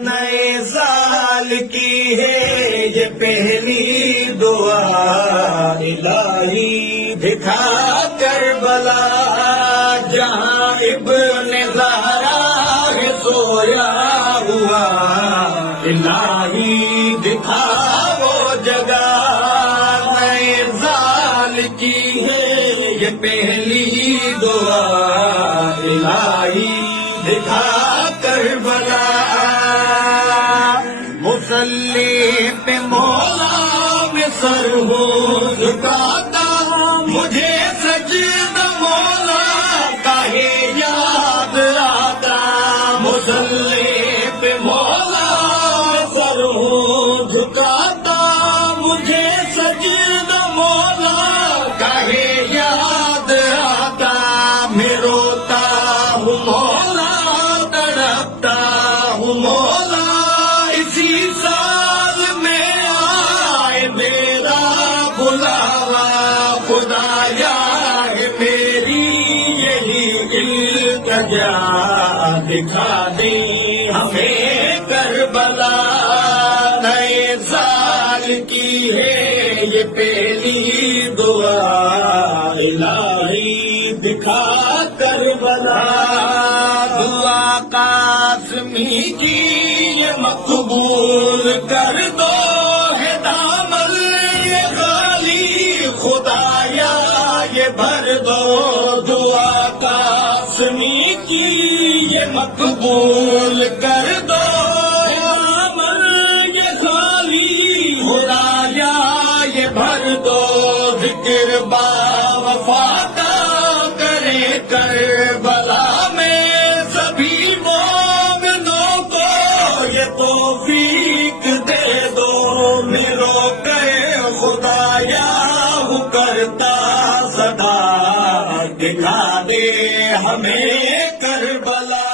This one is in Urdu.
نئے سال کی ہے یہ پہلی دعا، الہی دکھا کربلا جہاں ابن زہرا ہے سویا ہوا، الہی دکھا وہ جگہ۔ نئے سال کی ہے یہ پہلی دعا، الہی دکھا کربلا۔ مصلی پہ مولا میں سر ہو جھکاتا، مجھے سجدہ مولا کا ہے یاد آتا۔ مصلی پہ مولا میں سر ہو جھکاتا، مجھے سجدہ مولا کا ہے یاد آتا۔ میں روتا ہوں مولا، تڑپتا ہوں مولا، اسی سال میں آئے میرا بلاوا۔ خدایا ہے میری یہی التجا، دکھا دیں ہمیں کربلا۔ نئے سال کی ہے یہ پہلی دعا، الہی دکھا کربلا۔ دعا قاسمی کی یہ مقبول کر دو، ہے دامن یہ خالی خدایا یہ بھر دو۔ دعا قاسمی کی یہ مقبول کر دو، ہے دامن یہ خالی خدایا یہ بھر دو۔ ذکر با وفا کا کرے کربلا میں سبھی مومنوں کو یہ توفیق دے دو۔ میرو کہ خدایا ہوں کرتا صدا، دکھا دے ہمیں کربلا۔